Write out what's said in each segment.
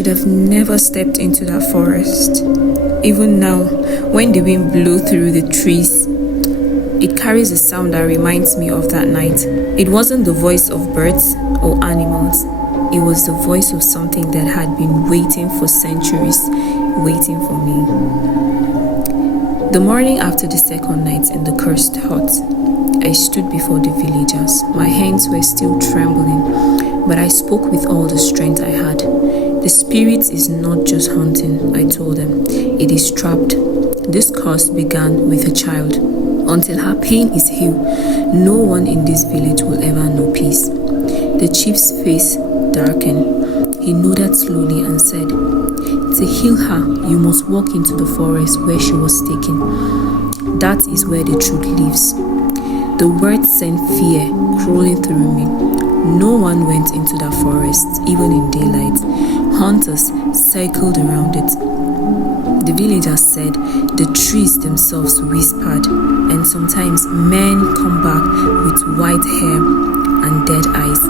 should have never stepped into that forest. Even now, when the wind blew through the trees, it carries a sound that reminds me of that night. It wasn't the voice of birds or animals. It was the voice of something that had been waiting for centuries, waiting for me. The morning after the second night in the cursed hut, I stood before the villagers. My hands were still trembling, but I spoke with all the strength I had. The spirit is not just hunting, I told them. It is trapped. This curse began with a child. Until her pain is healed, no one in this village will ever know peace. The chief's face darkened. He nodded slowly and said, to heal her, you must walk into the forest where she was taken. That is where the truth lives. The word sent fear crawling through me. No one went into that forest, even in daylight. Hunters circled around it. The villagers said the trees themselves whispered, and sometimes men come back with white hair and dead eyes.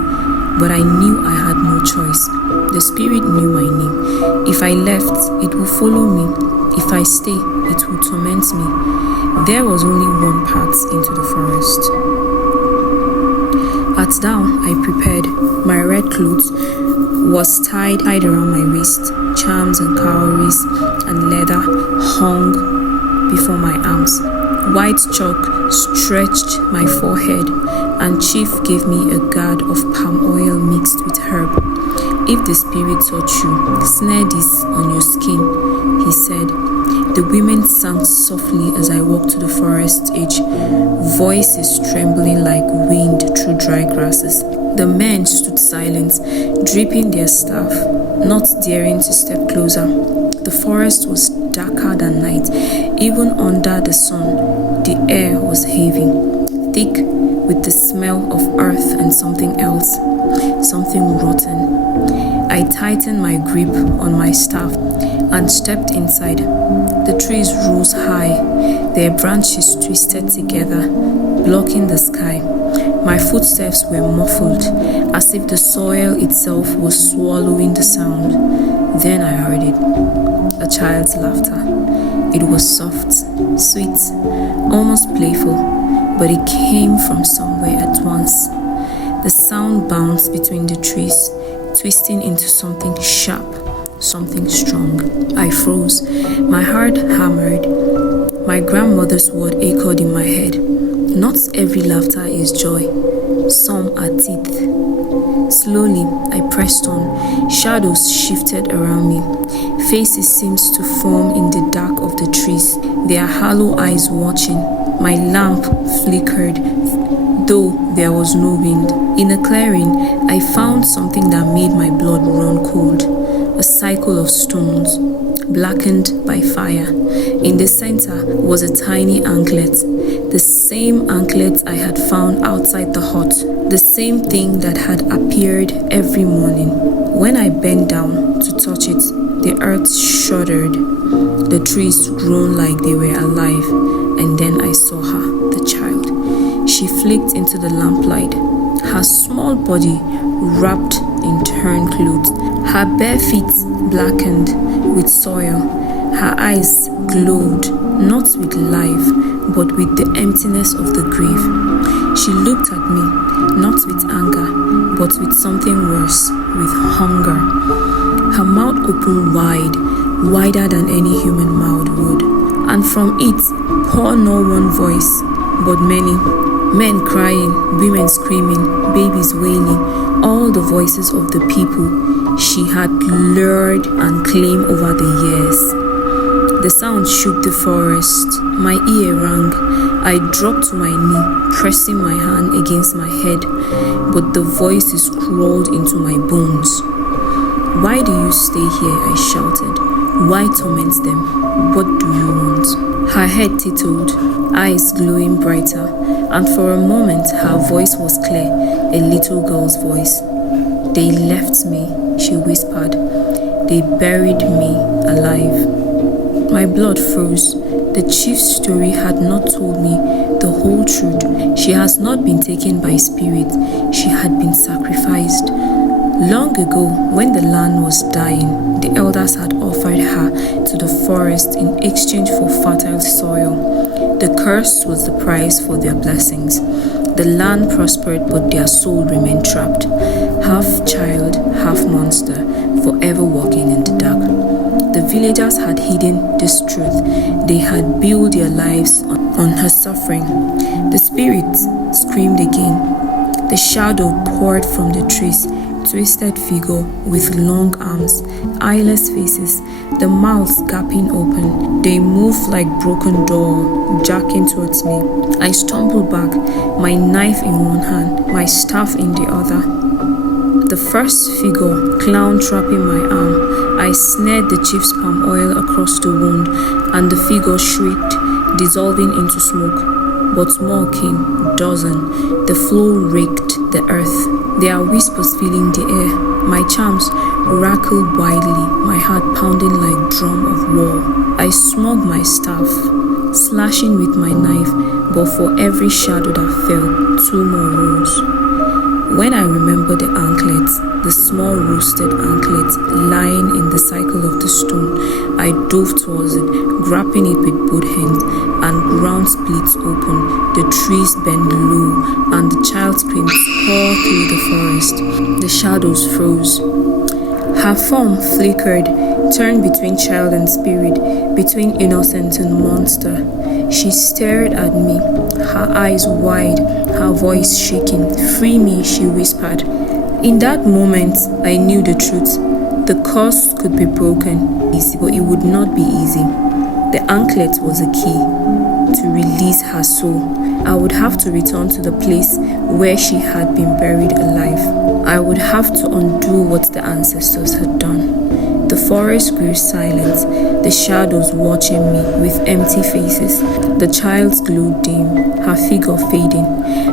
But I knew I had no choice. The spirit knew my name. If I left, it would follow me. If I stay, it would torment me. There was only one path into the forest. At dawn, I prepared. My red clothes was tied around my waist. Charms and cowries and leather hung before my arms. White chalk stretched my forehead, and Chief gave me a guard of palm oil mixed with herb. If the spirit touch you, snare this on your skin, he said. The women sang softly as I walked to the forest edge, voices trembling like wind through dry grasses. The men stood silent, dripping their staff, not daring to step closer. The forest was darker than night. Even under the sun, the air was heavy, thick with the smell of earth and something else, something rotten. I tightened my grip on my staff and stepped inside. The trees rose high, their branches twisted together, blocking the sky. My footsteps were muffled, as if the soil itself was swallowing the sound. Then I heard it, a child's laughter. It was soft, sweet, almost playful, but it came from somewhere at once. The sound bounced between the trees, twisting into something sharp, something strong. I froze. My heart hammered. My grandmother's word echoed in my head. Not every laughter is joy. Some are teeth. Slowly, I pressed on. Shadows shifted around me. Faces seemed to form in the dark of the trees, their hollow eyes watching. My lamp flickered, though there was no wind. In a clearing, I found something that made my blood run cold. A cycle of stones, blackened by fire. In the center was a tiny anklet, the same anklet I had found outside the hut, the same thing that had appeared every morning. When I bent down to touch it, the earth shuddered. The trees groaned like they were alive, and then I saw her, the child. She flicked into the lamplight, her small body wrapped in torn clothes, her bare feet blackened with soil. Her eyes glowed, not with life, but with the emptiness of the grave. She looked at me, not with anger, but with something worse, with hunger. Her mouth opened wide, wider than any human mouth would, and from it poured not one voice, but many. Men crying, women screaming, babies wailing, all the voices of the people she had lured and claimed over the years. The sound shook the forest. My ear rang. I dropped to my knee, pressing my hand against my head, but the voices crawled into my bones. Why do you stay here? I shouted. Why torment them? What do you want? Her head tittled, eyes glowing brighter, and for a moment her voice was clear, a little girl's voice. They left me, she whispered. They buried me alive. My blood froze. The chief's story had not told me the whole truth. She has not been taken by spirit. She had been sacrificed. Long ago, when the land was dying, the elders had offered her to the forest in exchange for fertile soil. The curse was the price for their blessings. The land prospered, but their soul remained trapped, half child, half monster, forever walking in the dark. The villagers had hidden this truth. They had built their lives on her suffering. The spirit screamed again. The shadow poured from the trees, twisted figure with long arms, eyeless faces, the mouths gaping open. They moved like broken door, jacking towards me. I stumbled back, my knife in one hand, my staff in the other. The first figure, clown trapping my arm. I snared the chief's palm oil across the wound, and the figure shrieked, dissolving into smoke. But more came, dozen. The flow raked the earth. There are whispers filling the air. My charms rackled wildly, my heart pounding like drum of war. I smote my staff, slashing with my knife, but for every shadow that fell, two more rose. When I remember the anklets, the small roasted anklets lying in the cycle of the stone, I dove towards it, grabbing it with both hands, and ground splits open, the trees bend low, and the child screams tore through the forest. The shadows froze. Her form flickered, turned between child and spirit, between innocent and monster. She stared at me, her eyes wide, her voice shaking. "Free me," she whispered. In that moment, I knew the truth. The curse could be broken, easy, but it would not be easy. The anklet was a key to release her soul. I would have to return to the place where she had been buried alive. I would have to undo what the ancestors had done. The forest grew silent, the shadows watching me with empty faces. The child's glow dim, her figure fading,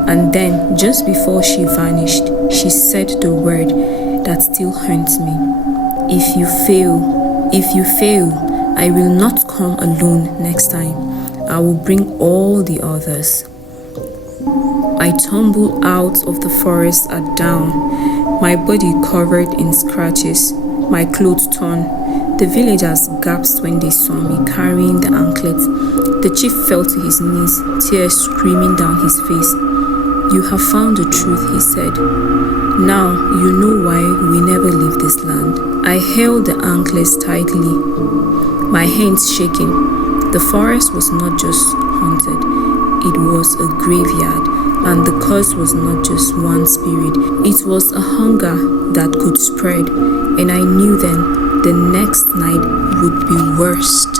and then, just before she vanished, she said the word that still haunts me. If you fail, I will not come alone next time. I will bring all the others. I tumbled out of the forest and down, my body covered in scratches, my clothes torn. The villagers gasped when they saw me carrying the anklet. The chief fell to his knees, tears streaming down his face. "You have found the truth," he said. "Now you know why we never leave this land." I held the anklets tightly, my hands shaking. The forest was not just haunted, it was a graveyard, and the curse was not just one spirit, it was a hunger that could spread, and I knew then the next night would be worst.